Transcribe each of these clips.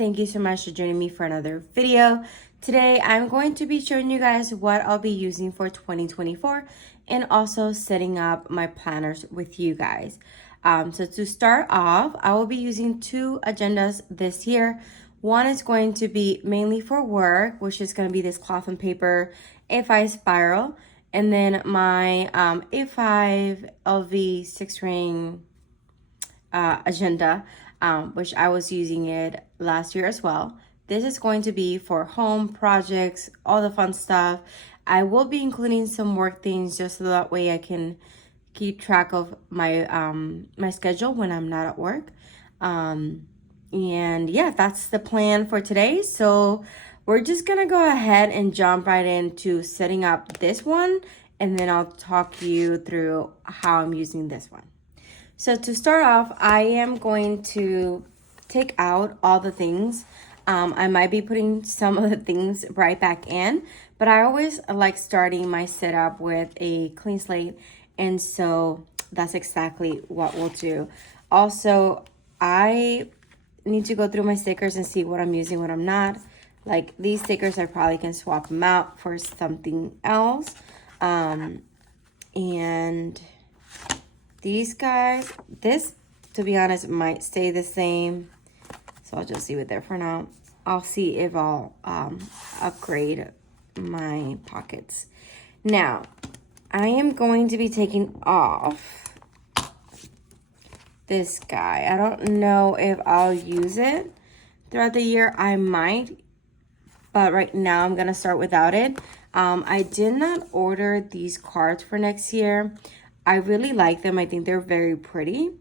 thank you so much for joining me for another video. Today I'm going to be showing you guys what I'll be using for 2024 and also setting up my planners with you guys. So to start off, I will be using two agendas this year. One is going to be mainly for work, which is going to be this cloth and paper A5 spiral, and then my A5 LV 6-ring agenda, which I was using it last year as well. This is going to be for home projects, all the fun stuff. I will be including some work things just so that way I can keep track of my my schedule when I'm not at work. And yeah, that's the plan for today. So we're just gonna go ahead and jump right into setting up this one, and then I'll talk you through how I'm using this one. So to start off, I am going to take out all the things. I might be putting some of the things right back in, but I always like starting my setup with a clean slate, and so that's exactly what we'll do. Also, I need to go through my stickers and see what I'm using, what I'm not. Like these stickers, I probably can swap them out for something else. And these guys, this, to be honest, might stay the same. So I'll just leave it there for now. I'll see if I'll upgrade my pockets. Now, I am going to be taking off this guy. I don't know if I'll use it throughout the year. I might, but right now I'm gonna start without it. I did not order these cards for next year. I really like them. I think they're very pretty,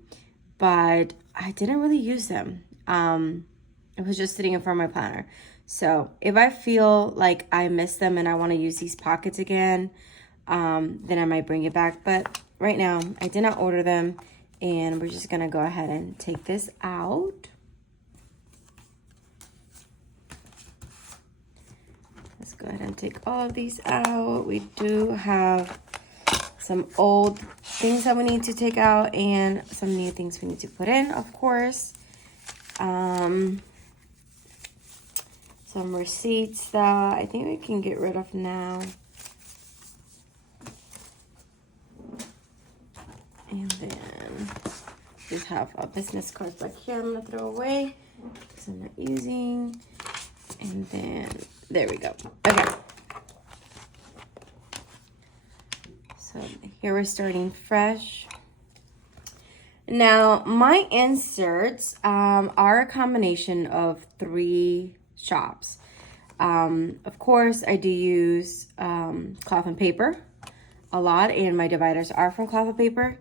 but I didn't really use them. It was just sitting in front of my planner. So if I feel like I miss them and I want to use these pockets again, then I might bring it back. But right now, I did not order them, and we're just going to go ahead and take this out. Let's go ahead and take all of these out. We do have some old things that we need to take out and some new things we need to put in, of course. Some receipts that I think we can get rid of now. And then we have our business cards back here I'm gonna throw away because I'm not using. And then there we go. Okay. So here we're starting fresh. Now my inserts are a combination of 3 shops. Of course, I do use cloth and paper a lot, and my dividers are from cloth and paper.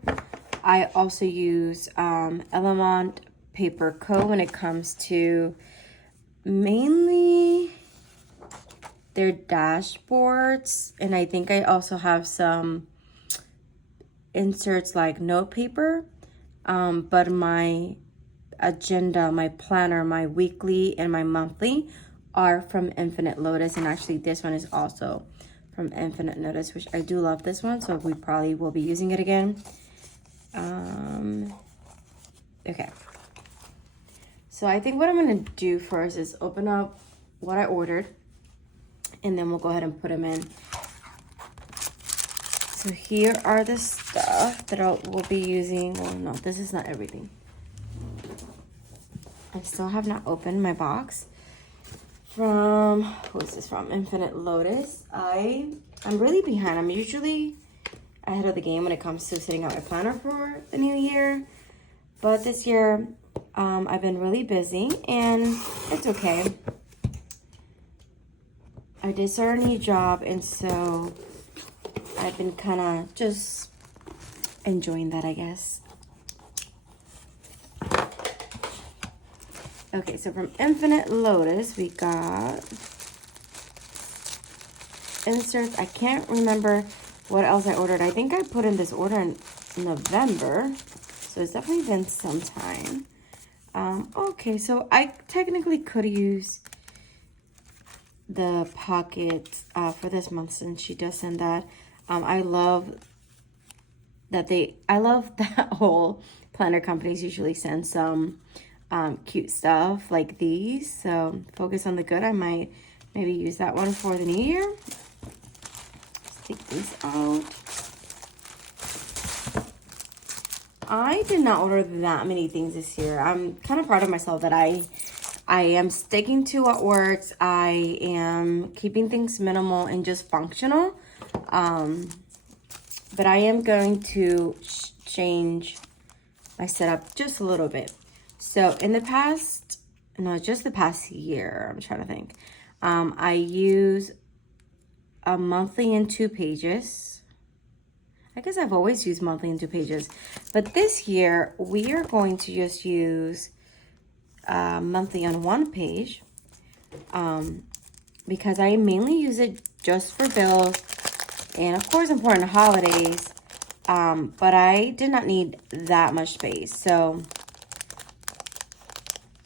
I also use 𝗙𝗵𝗺_𝗺 when it comes to mainly their dashboards, and I think I also have some inserts like note paper, but my agenda, my planner, my weekly and my monthly are from Infinite Lotus, and actually this one is also from Infinite Lotus, which I do love this one, so we probably will be using it again. Okay, so I think what I'm gonna do first is open up what I ordered, and then we'll go ahead and put them in. So here are the stuff that we'll be using. Well, no, this is not everything. I still have not opened my box from, who is this from? Infinite Lotus. I'm really behind. I'm usually ahead of the game when it comes to setting out my planner for the new year. But this year, I've been really busy, and it's okay. I did start a new job, and so I've been kind of just enjoying that, I guess. Okay, so from Infinite Lotus, we got inserts. I can't remember what else I ordered. I think I put in this order in November, so it's definitely been some time. Okay, so I technically could use the pockets for this month since she does send that. I love that whole planner companies usually send some cute stuff like these. So focus on the good. I might maybe use that one for the new year. Let's take these out. I did not order that many things this year. I'm kind of proud of myself that I am sticking to what works. I am keeping things minimal and just functional. But I am going to change my setup just a little bit. So in the past, no, just the past year, I'm trying to think. I use a monthly in 2 pages. I guess I've always used monthly in 2 pages, but this year we are going to just use monthly on 1 page because I mainly use it just for bills and of course important holidays, but I did not need that much space. So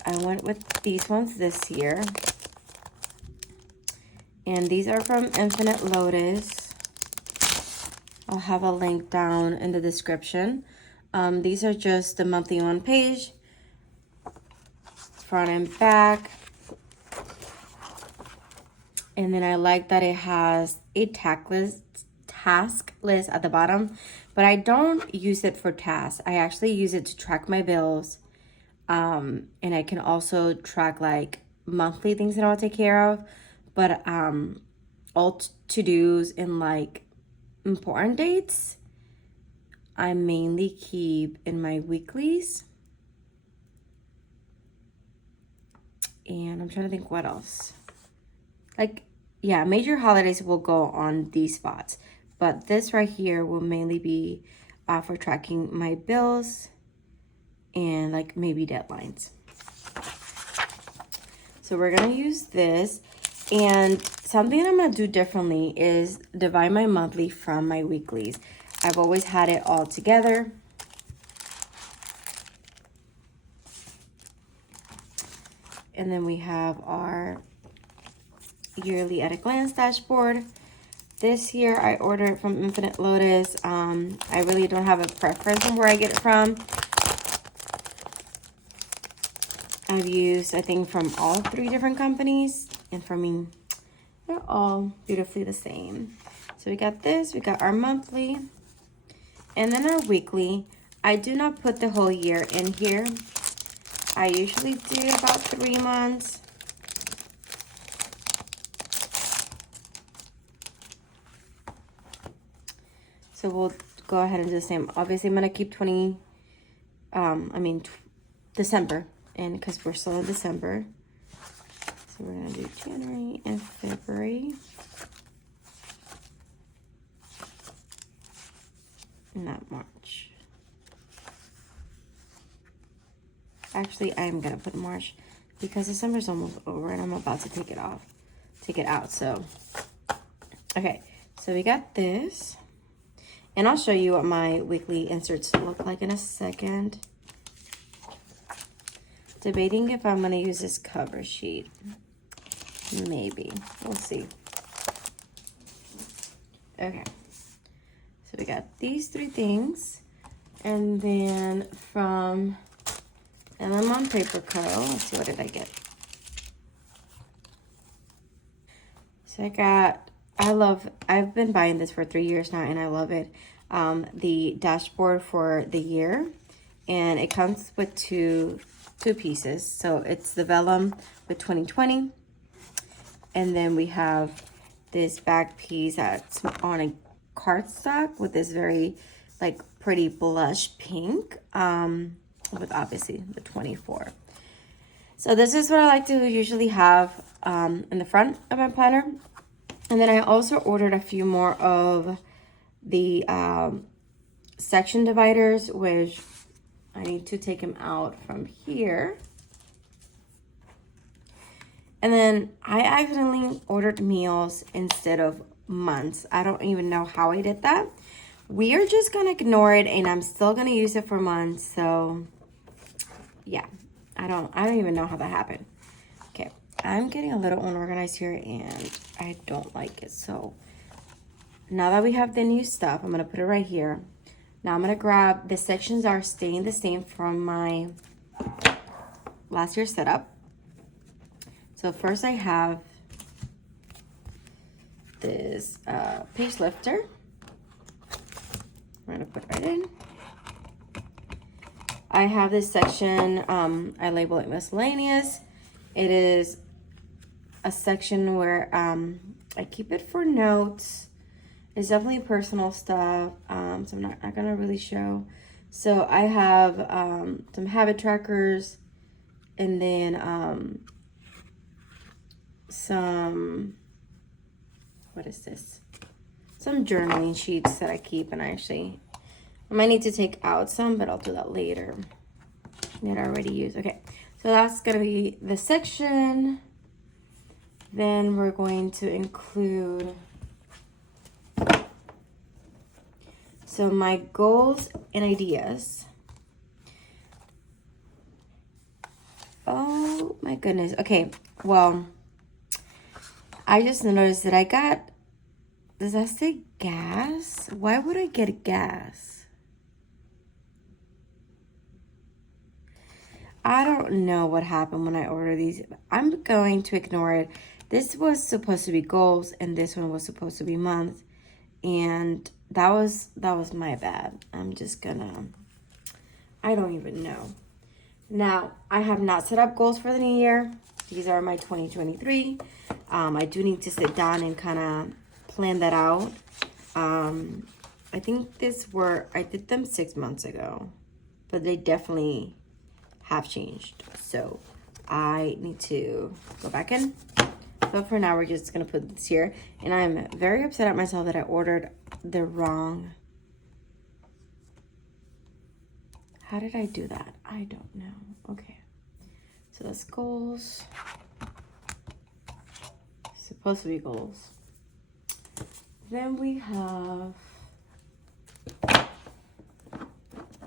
I went with these ones this year, and these are from Infinite Lotus. I'll have a link down in the description. These are just the monthly 1 page, front and back. And then I like that it has a task list at the bottom, but I don't use it for tasks. I actually use it to track my bills. And I can also track like monthly things that I'll take care of, but all to-dos and like important dates I mainly keep in my weeklies. And I'm trying to think what else. Like, yeah, major holidays will go on these spots, but this right here will mainly be for tracking my bills and like maybe deadlines. So we're gonna use this. And something I'm gonna do differently is divide my monthly from my weeklies. I've always had it all together. And then we have our yearly at a glance dashboard. This year I ordered it from Infinite Lotus. I really don't have a preference on where I get it from. I've used, I think, from all 3 different companies, and for me, they're all beautifully the same. So we got this, we got our monthly, and then our weekly. I do not put the whole year in here. I usually do about 3 months. So we'll go ahead and do the same. Obviously, I'm gonna keep December, and because we're still in December. So we're gonna do January and February. Not March. Actually, I'm gonna put March because December's almost over and I'm about to take it out. So, okay, so we got this. And I'll show you what my weekly inserts look like in a second. Debating if I'm gonna use this cover sheet. Maybe, we'll see. Okay, so we got these 3 things. And then from 𝗏𝗏 Paper Co. Let's see, what did I get? So I've been buying this for 3 years now and I love it. The dashboard for the year, and it comes with two pieces. So it's the vellum with 2020, and then we have this back piece that's on a cardstock with this very like pretty blush pink, with obviously the 24. So this is what I like to usually have in the front of my planner. And then I also ordered a few more of the section dividers, which I need to take them out from here. And then I accidentally ordered meals instead of months. I don't even know how I did that. We are just gonna ignore it, and I'm still gonna use it for months. So yeah, I don't even know how that happened. Okay, I'm getting a little unorganized here and I don't like it. So now that we have the new stuff, I'm gonna put it right here. Now I'm gonna grab, the sections are staying the same from my last year's setup. So first I have this page lifter. I'm gonna put right in. I have this section, I label it miscellaneous. It is a section where I keep it for notes. It's definitely personal stuff, so I'm not gonna really show. So I have some habit trackers, and then some, what is this? Some journaling sheets that I keep, and I might need to take out some, but I'll do that later. That I already used. Okay, so that's gonna be the section. Then we're going to include, so my goals and ideas. Oh my goodness. Okay, well, I just noticed that I got, does that say gas? Why would I get gas? I don't know what happened when I ordered these. I'm going to ignore it. This was supposed to be goals, and this one was supposed to be months, and that was my bad. I'm just gonna, I don't even know. Now, I have not set up goals for the new year. These are my 2023. I do need to sit down and kind of plan that out. I think I did them 6 months ago, but they definitely have changed. So I need to go back in. But for now, we're just gonna put this here. And I'm very upset at myself that I ordered the wrong. How did I do that? I don't know. Okay. So that's goals. Supposed to be goals. Then we have,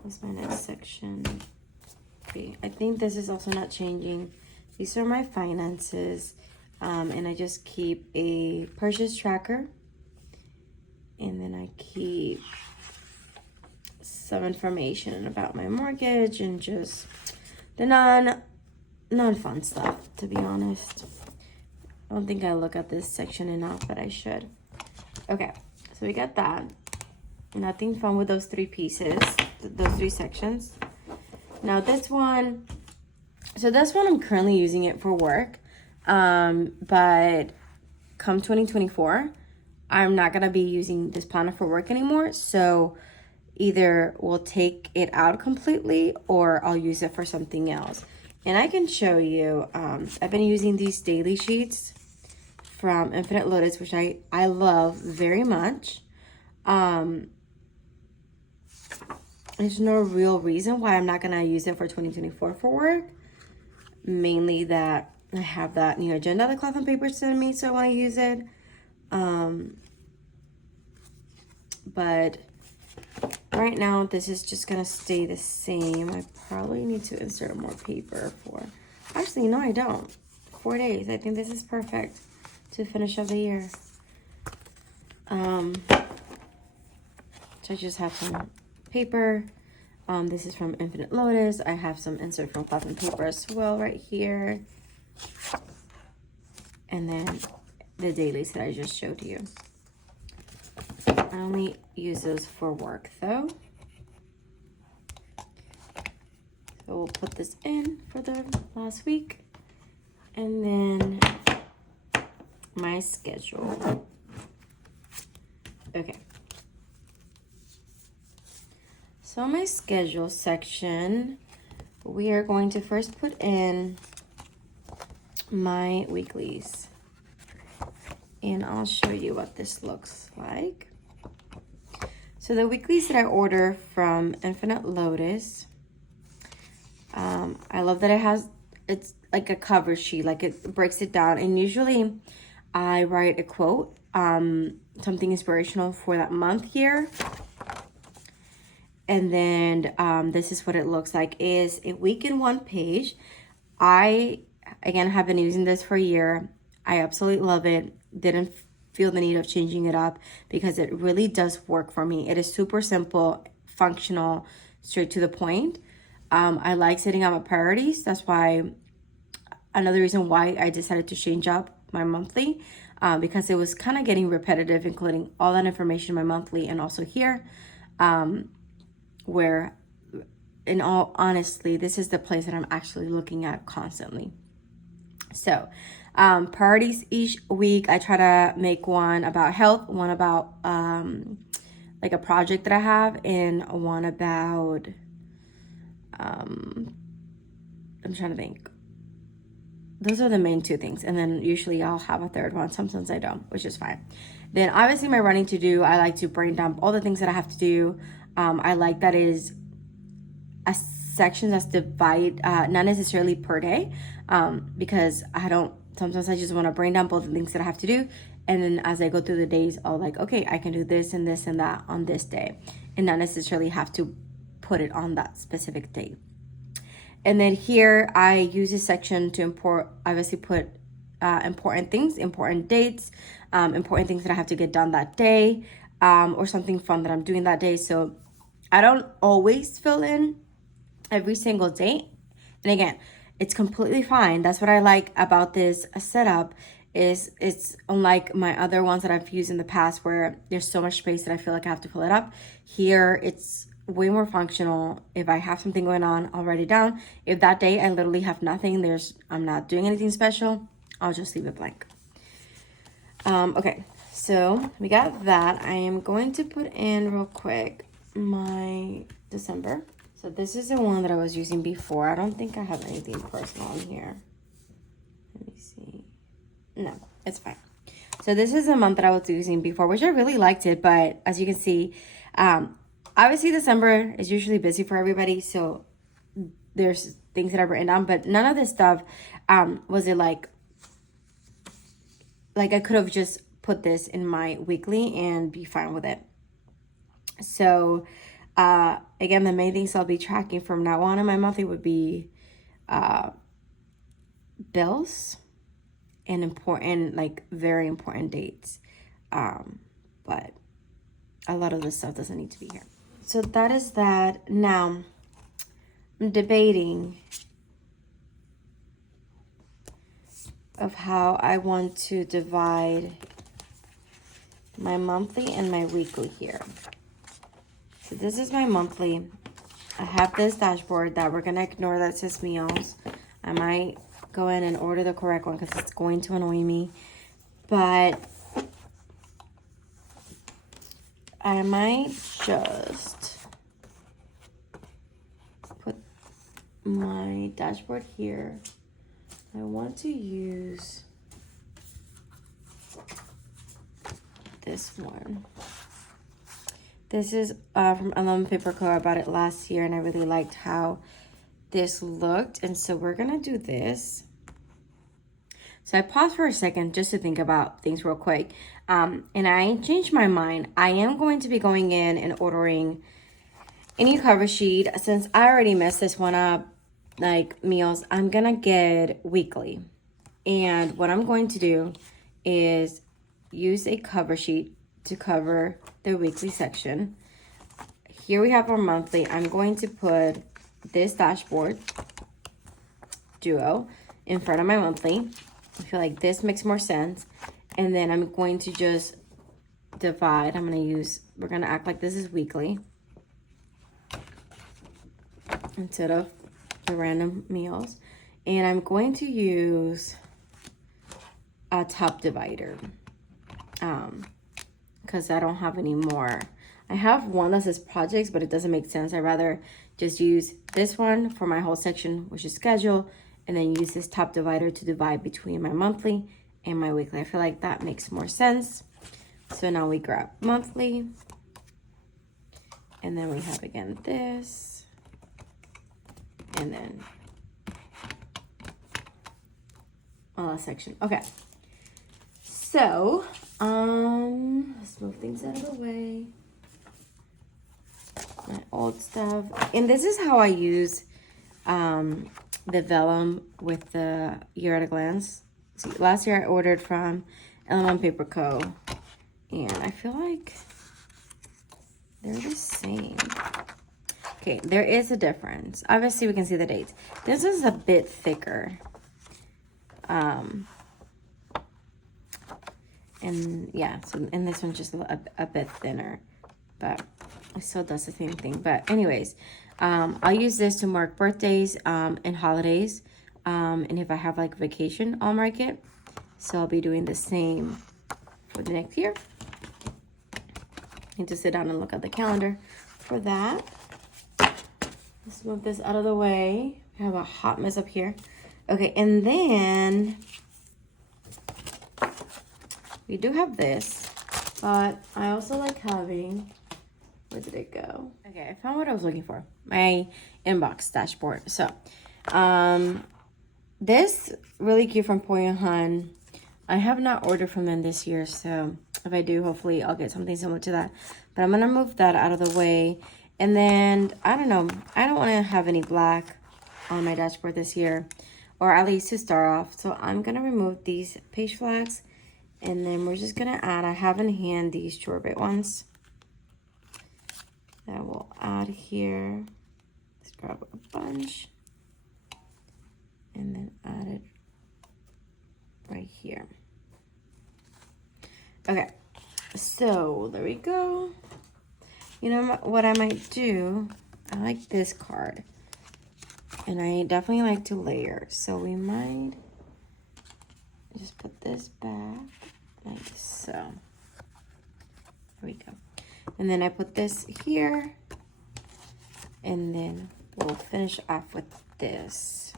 what's my next section? Okay, I think this is also not changing. These are my finances, and I just keep a purchase tracker, and then I keep some information about my mortgage and just the non-fun stuff, to be honest. I don't think I look at this section enough, but I should. Okay, so we got that. Nothing fun with those 3 pieces, those 3 sections. Now this one, so this one I'm currently using it for work, but come 2024, I'm not gonna be using this planner for work anymore. So either we'll take it out completely or I'll use it for something else. And I can show you, I've been using these daily sheets from Infinite Lotus, which I love very much. There's no real reason why I'm not gonna use it for 2024 for work. Mainly that I have that new agenda that Cloth and Paper sent me, so I wanna use it. But right now, this is just gonna stay the same. I probably need to insert more paper for, actually, no, I don't. 4 days, I think this is perfect to finish up the year. So I just have some paper. This is from Infinite Lotus. I have some insert from Cloth and Paper as well right here. And then the dailies that I just showed you. I only use those for work though. So we'll put this in for the last week. And then my schedule. Okay. So my schedule section, we are going to first put in my weeklies. And I'll show you what this looks like. So the weeklies that I order from Infinite Lotus, I love that it's like a cover sheet, like it breaks it down. And usually I write a quote, something inspirational for that month here. And then this is what it looks like. Is a week in one page. I, again, have been using this for a year. I absolutely love it. Didn't feel the need of changing it up because it really does work for me. It is super simple, functional, straight to the point. I like setting out my priorities. That's why another reason why I decided to change up my monthly, because it was kind of getting repetitive, including all that information in my monthly and also here, where in all honestly, this is the place that I'm actually looking at constantly. So priorities each week, I try to make one about health, one about like a project that I have, and one about I'm trying to think. Those are the main two things, and then usually I'll have a third one. Sometimes I don't, which is fine. Then obviously my running to do, I like to brain dump all the things that I have to do. I like that it is a section that's divided, not necessarily per day, because sometimes I just want to brain dump all the things that I have to do, and then as I go through the days, I'll like, okay, I can do this and this and that on this day, and not necessarily have to put it on that specific day. And then here I use this section to obviously put important things, important dates, important things that I have to get done that day, or something fun that I'm doing that day. So I don't always fill in every single date. And again, it's completely fine. That's what I like about this setup, is it's unlike my other ones that I've used in the past where there's so much space that I feel like I have to fill it up. Here it's way more functional. If I have something going on, I'll write it down. If that day I literally have nothing, I'm not doing anything special, I'll just leave it blank. Okay, so we got that. I am going to put in real quick my December. So this is the one that I was using before. I don't think I have anything personal in here. Let me see. No, it's fine. So this is a month that I was using before, which I really liked it, but as you can see, obviously December is usually busy for everybody, so there's things that I've written down, but none of this stuff was it like I could have just put this in my weekly and be fine with it. So again, the main things I'll be tracking from now on in my monthly would be bills and important, like very important dates, but a lot of this stuff doesn't need to be here. So that is that. Now, I'm debating of how I want to divide my monthly and my weekly here. So this is my monthly. I have this dashboard that we're going to ignore that says meals. I might go in and order the correct one because it's going to annoy me. But I might just put my dashboard here. I want to use this one. This is from 𝗀𝗵𝗺𝗀𝗺. I bought it last year and I really liked how this looked. And so we're going to do this. So I paused for a second just to think about things real quick. And I changed my mind. I am going to be going in and ordering a new cover sheet. Since I already messed this one up, like meals, I'm going to get weekly. And what I'm going to do is use a cover sheet to cover the weekly section. Here we have our monthly. I'm going to put this dashboard duo in front of my monthly. I feel like this makes more sense. And then I'm going to just divide. We're going to act like this is weekly instead of the random meals. And I'm going to use a top divider because I don't have any more. I have one that says projects, but it doesn't make sense. I'd rather just use this one for my whole section, which is schedule, and then use this top divider to divide between my monthly and my weekly. I feel like that makes more sense. So now we grab monthly, and then we have again this, and then section. Okay. So, let's move things out of the way. My old stuff. And this is how I use the vellum with the year at a glance. See, last year I ordered from 𝗀𝗵𝗺𝗀𝗺, and I feel like they're the same. Okay, there is a difference. Obviously, we can see the dates. This is a bit thicker. And yeah, so and this one's just a bit thinner, but it still does the same thing. But anyways, I'll use this to mark birthdays and holidays. And if I have like vacation, I'll mark it. So I'll be doing the same for the next year. Need to sit down and look at the calendar for that. Let's move this out of the way. I have a hot mess up here. Okay, and then we do have this, but I also like having, where did it go? Okay, I found what I was looking for. My inbox dashboard. So, this really cute from 𝗿𝗀𝗁. I have not ordered from them this year, so if I do, hopefully I'll get something similar to that. But I'm gonna move that out of the way. And then, I don't know, I don't wanna have any black on my dashboard this year, or at least to start off. So I'm gonna remove these page flags, and then we're just gonna add, I have in hand these 𝗀𝗵𝗃 ones that we'll add here. Let's grab a bunch and then add it right here. Okay, so there we go. You know what I might do? I like this card, and I definitely like to layer. So we might just put this back like so. There we go. And then I put this here, and then we'll finish off with this.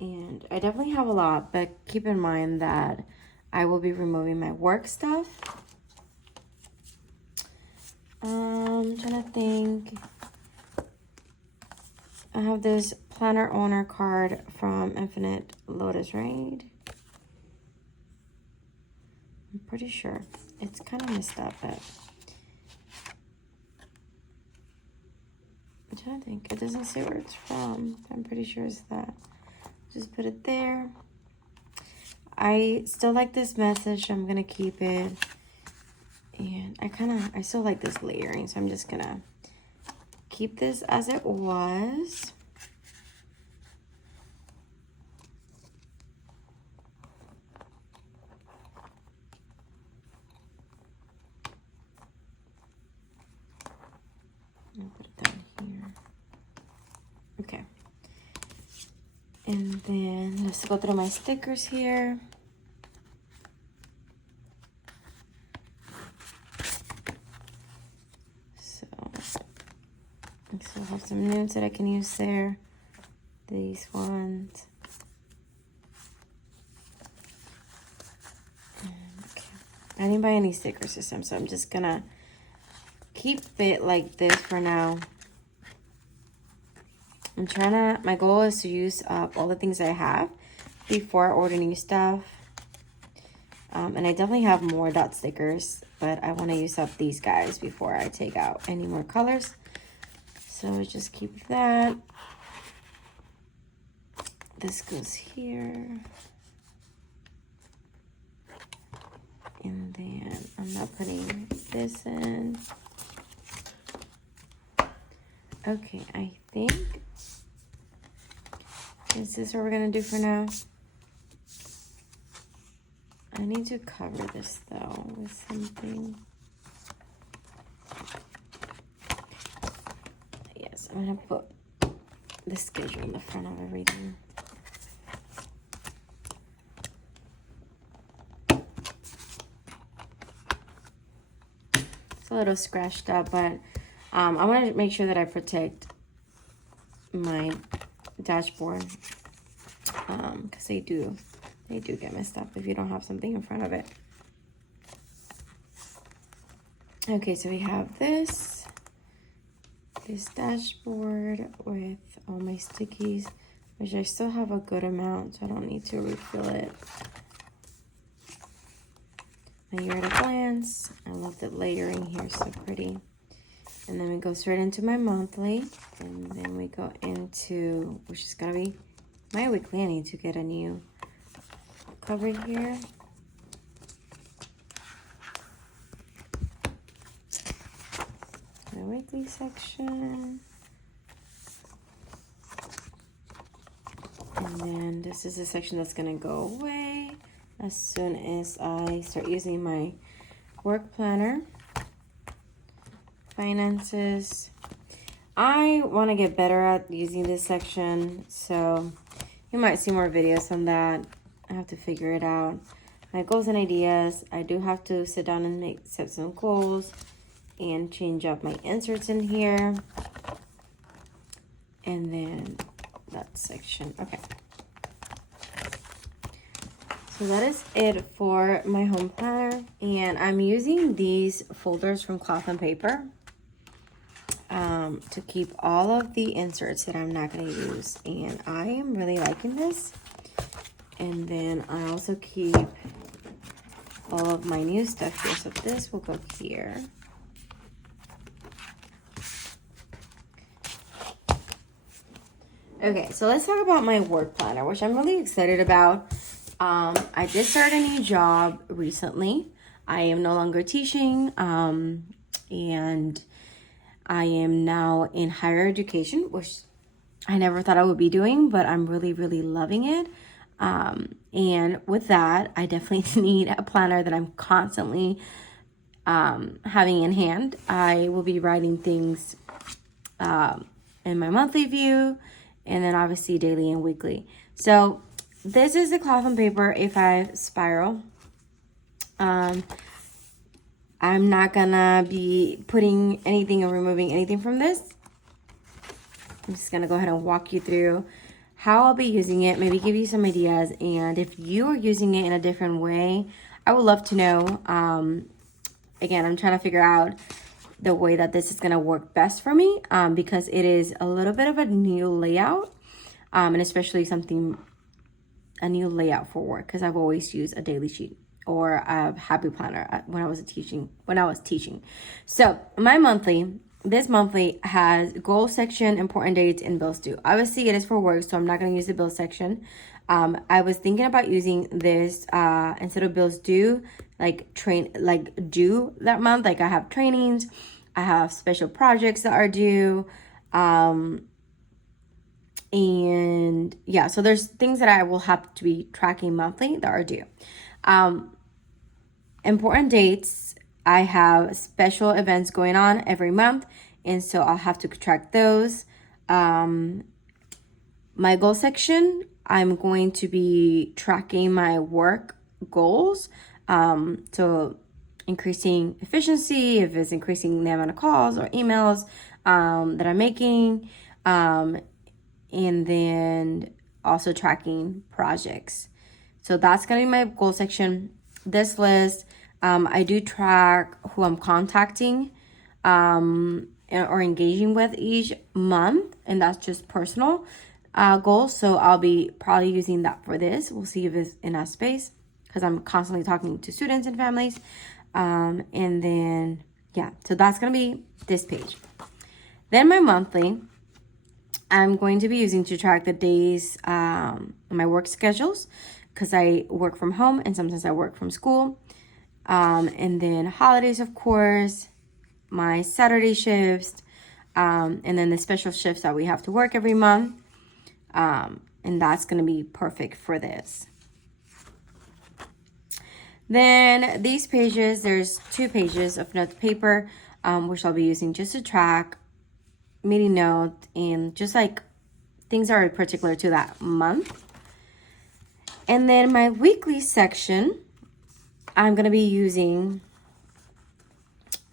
And I definitely have a lot, but keep in mind that I will be removing my work stuff. I'm trying to think. I have this planner owner card from Infinite Lotus, right? I'm pretty sure. It's kind of messed up, but I'm trying to think. It doesn't say where it's from. I'm pretty sure it's that. Just put it there. I still like this message. I'm gonna keep it. And I still like this layering, so I'm just gonna keep this as it was. I'll put it down here. Okay. And then let's go through my stickers here. So I still have some nudes that I can use there. These ones. Okay. I didn't buy any sticker system, so I'm just gonna keep it like this for now. My goal is to use up all the things I have before I order new stuff. And I definitely have more dot stickers, but I want to use up these guys before I take out any more colors. So just keep that. This goes here. And then I'm not putting this in. Okay, I think this is what we're gonna do for now. I need to cover this though with something. Yes, I'm gonna put the schedule in the front of everything. It's a little scratched up, but I want to make sure that I protect my dashboard because they do get messed up if you don't have something in front of it. Okay, so we have this dashboard with all my stickies, which I still have a good amount, so I don't need to refill it. My year at a glance. I love the layering here, so pretty. And then we go straight into my monthly, and then we go into, which is gonna be my weekly. I need to get a new cover here. my weekly section. And then this is a section that's going to go away as soon as I start using my work planner. Finances. I want to get better at using this section, so you might see more videos on that. I have to figure it out. My goals and ideas. I do have to sit down and set some goals and change up my inserts in here. And then that section. Okay. So that is it for my home planner. And I'm using these folders from Cloth and Paper to keep all of the inserts that I'm not going to use. And I am really liking this. And then I also keep all of my new stuff here. So this will go here. Okay, so let's talk about my work planner, which I'm really excited about. I did start a new job recently. I am no longer teaching, and I am now in higher education, which I never thought I would be doing, but I'm really, really loving it. And with that, I definitely need a planner that I'm constantly having in hand. I will be writing things in my monthly view, and then obviously daily and weekly. So this is the Cloth and Paper A5 spiral. I'm not gonna be putting anything or removing anything from this. I'm just gonna go ahead and walk you through how I'll be using it, maybe give you some ideas, and if you are using it in a different way, I would love to know. Again, I'm trying to figure out the way that this is gonna work best for me, because it is a little bit of a new layout, and especially a new layout for work, because I've always used a daily sheet or a happy planner when I was teaching. So this monthly has goal section, important dates, and bills due. Obviously it is for work, so I'm not going to use the bill section. I was thinking about using this instead of bills due, due that month. Like I have trainings, I have special projects that are due, and yeah, so there's things that I will have to be tracking monthly that are due. Important dates, I have special events going on every month, and so I'll have to track those. My goal section, I'm going to be tracking my work goals. So increasing efficiency, if it's increasing the amount of calls or emails that I'm making, and then also tracking projects. So that's gonna be my goal section. This list, I do track who I'm contacting or engaging with each month, and that's just personal goals. So I'll be probably using that for this. We'll see if it's enough space, because I'm constantly talking to students and families. And then, yeah, so that's gonna be this page. Then my monthly, I'm going to be using to track the days, my work schedules, because I work from home and sometimes I work from school. And then holidays, of course, my Saturday shifts, and then the special shifts that we have to work every month. And that's going to be perfect for this. Then these pages, there's 2 pages of note paper, which I'll be using just to track meeting notes and just like things that are particular to that month. And then my weekly section, I'm going to be using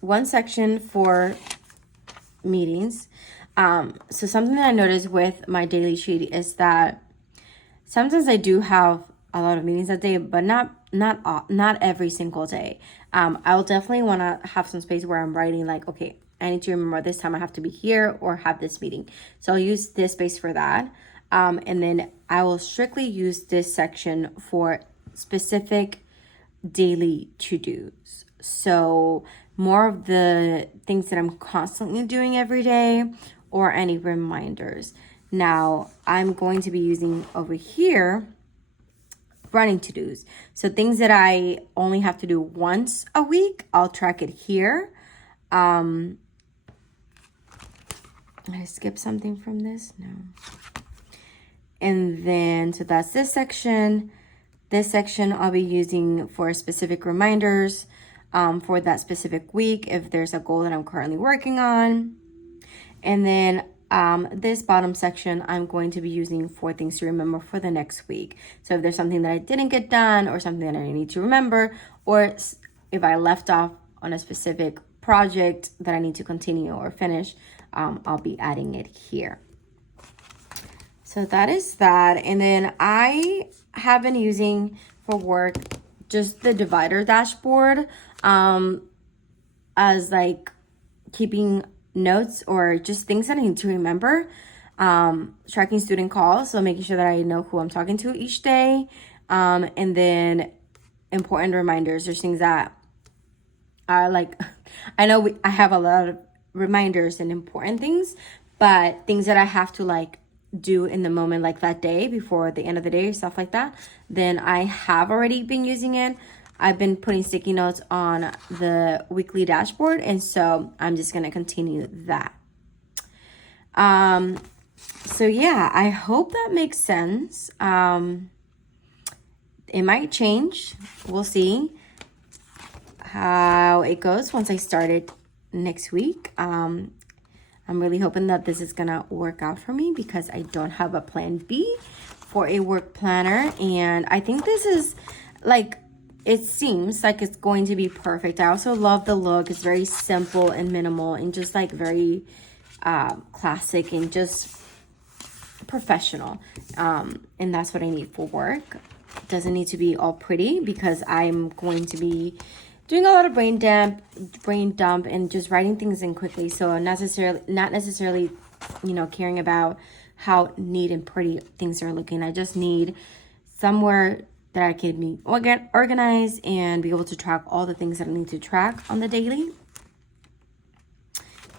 one section for meetings. So something that I noticed with my daily sheet is that sometimes I do have a lot of meetings that day, but not every single day. I'll definitely want to have some space where I'm writing like, okay, I need to remember this time I have to be here or have this meeting. So I'll use this space for that. And then I will strictly use this section for specific daily to-dos. So more of the things that I'm constantly doing every day or any reminders. Now I'm going to be using over here running to-dos. So things that I only have to do once a week, I'll track it here. I skip something from this? No. And then, so that's this section. This section I'll be using for specific reminders for that specific week if there's a goal that I'm currently working on. And then this bottom section I'm going to be using for things to remember for the next week. So if there's something that I didn't get done or something that I need to remember, or if I left off on a specific project that I need to continue or finish, I'll be adding it here. So that is that. And then I have been using for work just the divider dashboard as like keeping notes or just things that I need to remember. Tracking student calls, so making sure that I know who I'm talking to each day. And then important reminders. There's things that are like, I know I have a lot of reminders and important things, but things that I have to like do in the moment, like that day before the end of the day, stuff like that, then I have already been using it. I've been putting sticky notes on the weekly dashboard, and so I'm just gonna continue that. So yeah, I hope that makes sense. It might change. We'll see how it goes once I start it next week. I'm really hoping that this is gonna work out for me because I don't have a plan B for a work planner. And I think this is like, it seems like it's going to be perfect. I also love the look. It's very simple and minimal and just like very classic and just professional. And that's what I need for work. It doesn't need to be all pretty because I'm going to be doing a lot of brain dump and just writing things in quickly. So not necessarily, you know, caring about how neat and pretty things are looking. I just need somewhere that I can be organized and be able to track all the things that I need to track on the daily.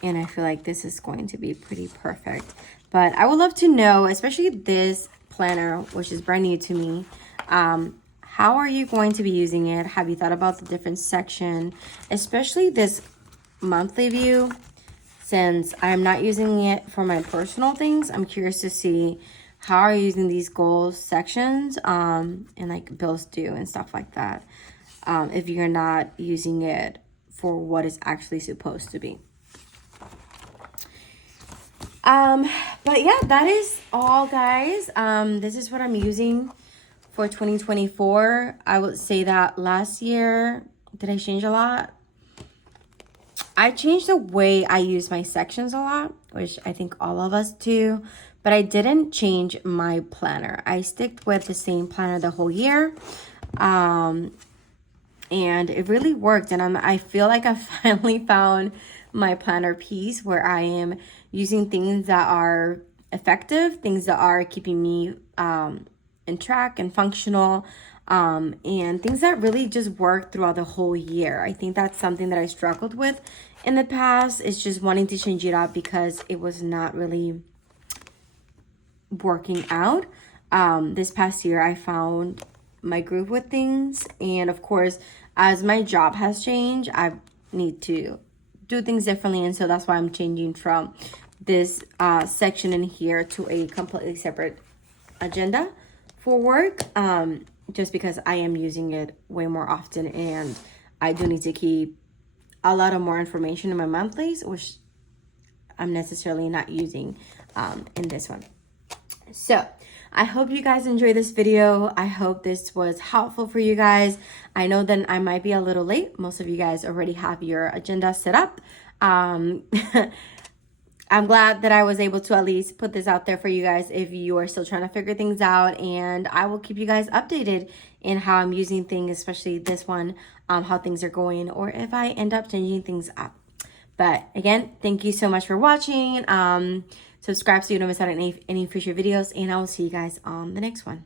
And I feel like this is going to be pretty perfect. But I would love to know, especially this planner, which is brand new to me, how are you going to be using it? Have you thought about the different section, especially this monthly view? Since I'm not using it for my personal things, I'm curious to see how are you using these goals sections and like bills due and stuff like that, if you're not using it for what it's actually supposed to be. But yeah, that is all, guys. This is what I'm using for 2024. I would say that last year, did I change a lot? I changed the way I use my sections a lot, which I think all of us do, but I didn't change my planner. I stick with the same planner the whole year. And it really worked. And I feel like I finally found my planner piece where I am using things that are effective, things that are keeping me in track and functional, and things that really just work throughout the whole year. I think that's something that I struggled with in the past, is just wanting to change it up because it was not really working out. This past year, I found my groove with things, and of course, as my job has changed, I need to do things differently, and so that's why I'm changing from this section in here to a completely separate agenda for work, just because I am using it way more often, and I do need to keep a lot of more information in my monthlies, which I'm necessarily not using in this one. So I hope you guys enjoyed this video. I hope this was helpful for you guys. I know that I might be a little late. Most of you guys already have your agenda set up. I'm glad that I was able to at least put this out there for you guys if you are still trying to figure things out, and I will keep you guys updated in how I'm using things, especially this one, how things are going, or if I end up changing things up. But again, thank you so much for watching. Subscribe so you don't miss out on any future videos, and I will see you guys on the next one.